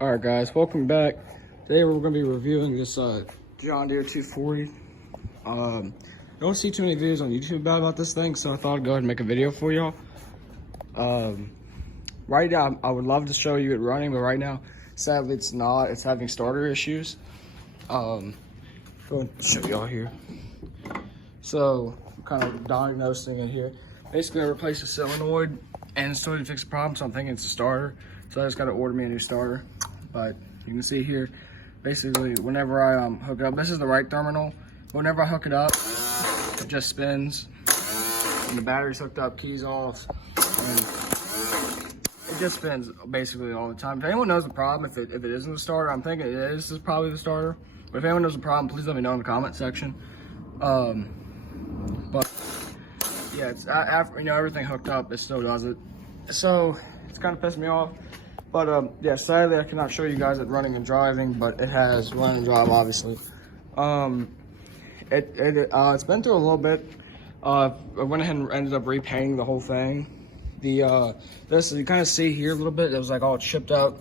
All right, guys, welcome back. Today we're going to be reviewing this John Deere 240. I don't see too many videos on YouTube about this thing, so I thought I'd go ahead and make a video for y'all. Right now, I would love to show you it running, but right now, sadly, it's not. It's having starter issues. Go ahead and show y'all here. So, I'm kind of diagnosing it here. Basically, I replaced the solenoid and still didn't fix the problem, so I'm thinking it's a starter. So I just got to order me a new starter. But you can see here, basically, whenever I hook it up, this is the right terminal. Whenever I hook it up, it just spins. And the battery's hooked up, keys off, and it just spins basically all the time. If anyone knows the problem, if it isn't the starter, I'm thinking this is probably the starter. But if anyone knows the problem, please let me know in the comment section. But yeah, it's after everything hooked up, it still does it. So it's kind of pissed me off. But yeah, sadly I cannot show you guys it running and driving, but it has run and drive obviously. It's been through a little bit. I went ahead and ended up repainting the whole thing. This you kind of see here a little bit. It was like all chipped out,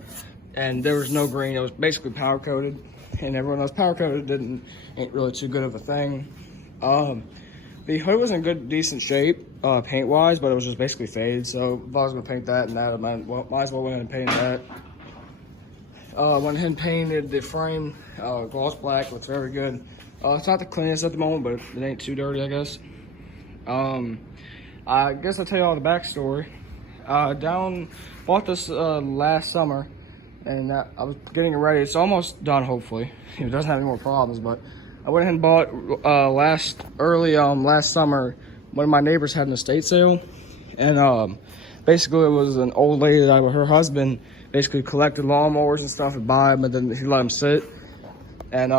and there was no green. It was basically powder coated, and everyone knows powder coated ain't really too good of a thing. The hood was in decent shape, paint wise, but it was just basically faded. So if I was gonna paint that and that, I might as well went ahead and paint that. Went ahead and painted the frame gloss black. Looks very good. It's not the cleanest at the moment, but it ain't too dirty, I guess. I guess I'll tell you all the backstory. Bought this last summer, and I was getting it ready. It's almost done, hopefully. It doesn't have any more problems, but I went ahead and bought last summer. One of my neighbors had an estate sale, and basically it was an old lady that her husband basically collected lawnmowers and stuff and buy them, and then he let them sit. And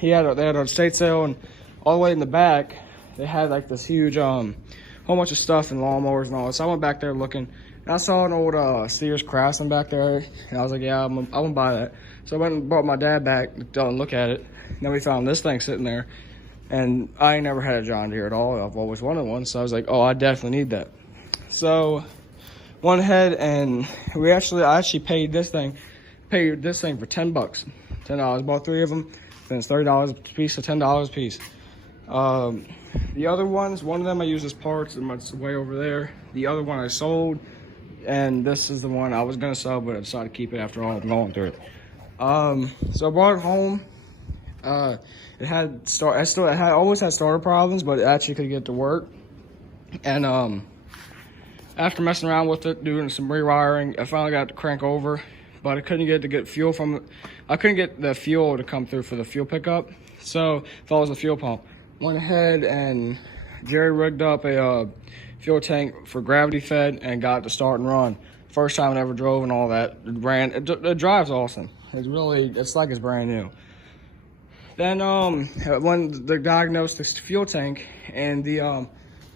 they had an estate sale, and all the way in the back they had like this huge whole bunch of stuff and lawnmowers and all that. So I went back there looking, and I saw an old Sears Craftsman back there, and I was like, yeah, I'm gonna buy that. So I went and brought my dad back to look at it. And then we found this thing sitting there, and I ain't never had a John Deere at all. I've always wanted one, so I was like, oh, I definitely need that. So went ahead and I actually paid this thing for $10. $10. Bought 3 of them, then it's $30 a piece, so $10 a piece. The other ones, one of them I used as parts, and it's way over there. The other one I sold, and this is the one I was gonna sell, but I decided to keep it after all. I'm going through it. So I brought it home. It always had starter problems, but it actually could get it to work. And after messing around with it, doing some rewiring, I finally got it to crank over, but I couldn't get fuel from it. I couldn't get the fuel to come through for the fuel pickup, so I thought it was the fuel pump. Went ahead and Jerry rigged up a fuel tank for gravity fed and got it to start and run. First time I ever drove and all that. It drives awesome. It's like it's brand new. Then when they diagnosed this fuel tank, and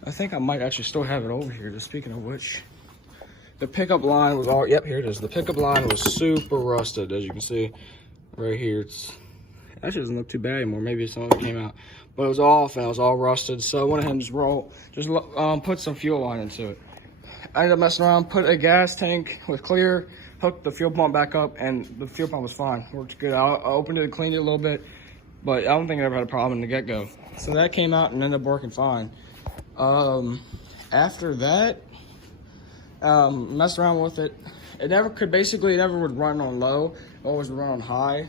I think I might actually still have it over here. Just speaking of which, the pickup line was all, yep, here it is. The pickup line was super rusted, as you can see right here. It actually doesn't look too bad anymore. Maybe some of it came out, but it was off and it was all rusted. So I went ahead and just put some fuel line into it. I ended up messing around, put a gas tank with clear, hooked the fuel pump back up, and the fuel pump was fine. Worked good. I opened it and cleaned it a little bit, but I don't think I ever had a problem in the get-go. So that came out and ended up working fine. After that, messed around with it. It never would run on low. It always would run on high.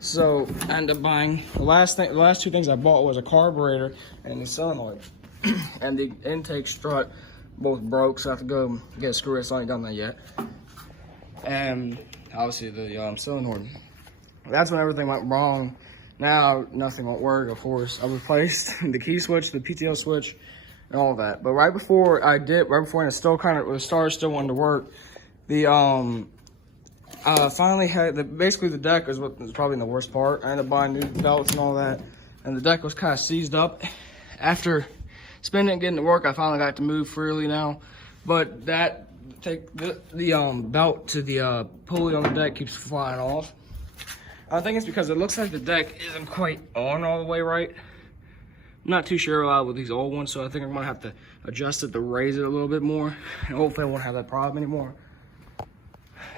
So I ended up buying, the last 2 things I bought was a carburetor and the solenoid. And the intake strut both broke, so I have to go get a screw. I still ain't done that yet. And obviously the solenoid. That's when everything went wrong. Now nothing won't work, of course. I replaced the key switch, the PTO switch, and all that. But right before and it still the starter still wanted to work, finally had basically the deck is what was probably the worst part. I ended up buying new belts and all that, and the deck was kind of seized up. After spinning and getting to work, I finally got to move freely now. But the belt to the pulley on the deck keeps flying off. I think it's because it looks like the deck isn't quite on all the way right. I'm not too sure with these old ones, so I think I'm gonna have to adjust it to raise it a little bit more, and hopefully I won't have that problem anymore.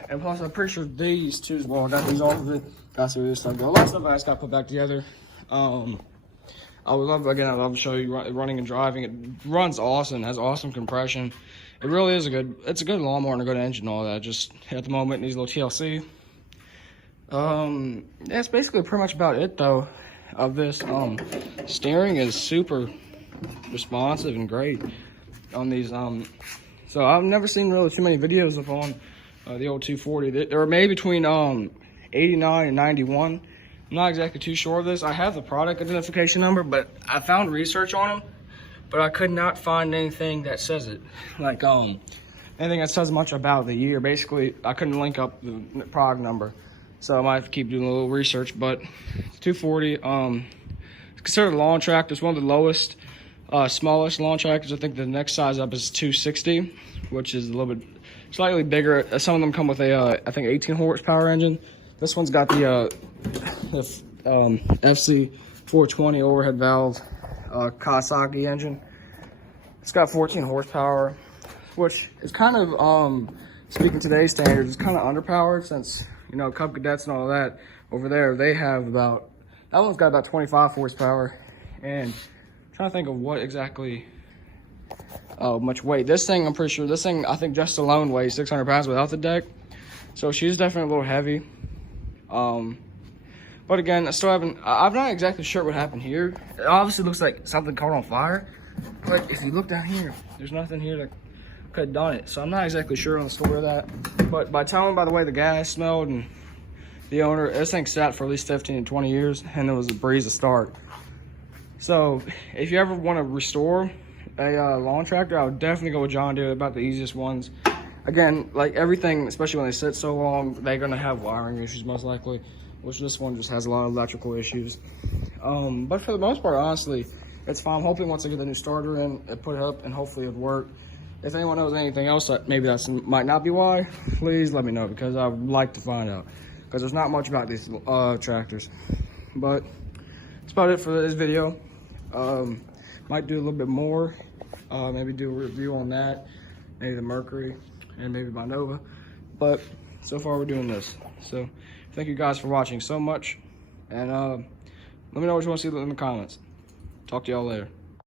And plus, I'm pretty sure these too as well. I got these all of it. Got to see where this stuff goes. A lot of stuff I just got put back together. I would love, again, I'd love to show you running and driving. It runs awesome, has awesome compression. It really is it's a good lawnmower and a good engine and all that. Just at the moment, it needs a little TLC. That's basically pretty much about it though of this. Steering is super responsive and great on these. So I've never seen really too many videos of on the old 240. They were made between 89 and 91. I'm not exactly too sure of this. I have the product identification number, but I found research on them, but I could not find anything that says it. Like anything that says much about the year. Basically, I couldn't link up the product number, so I might have to keep doing a little research. But 240, it's considered a lawn tractor. It's one of the lowest, smallest lawn tractors. I think the next size up is 260, which is a little bit slightly bigger. Some of them come with a I think 18 horsepower engine. This one's got the FC 420 overhead valve Kawasaki engine. It's got 14 horsepower, which is kind of, speaking today's standards, it's kind of underpowered since, you know, Cub Cadets and all that over there, they have about, that one's got about 25 horsepower. And I'm trying to think of what exactly, much weight. This thing, I'm pretty sure, this thing, I think just alone weighs 600 pounds without the deck. So she's definitely a little heavy. But again, I'm not exactly sure what happened here. It obviously looks like something caught on fire, but if you look down here, there's nothing here that could have done it. So I'm not exactly sure on the story of that. But by the way the gas smelled and the owner, this thing sat for at least 15 to 20 years and it was a breeze to start. So if you ever want to restore a lawn tractor, I would definitely go with John Deere. About the easiest ones. Again, like everything, especially when they sit so long, they're gonna have wiring issues most likely, which this one just has a lot of electrical issues. But for the most part, honestly, it's fine. I'm hoping once I get the new starter in, put it up, and hopefully it'll work. If anyone knows anything else that maybe that might not be why, please let me know, because I would like to find out. Because there's not much about these tractors. But that's about it for this video. Might do a little bit more. Maybe do a review on that. Maybe the Mercury. And maybe my Nova, but so far we're doing this. So thank you guys for watching so much, and let me know what you want to see in the comments. Talk to y'all later.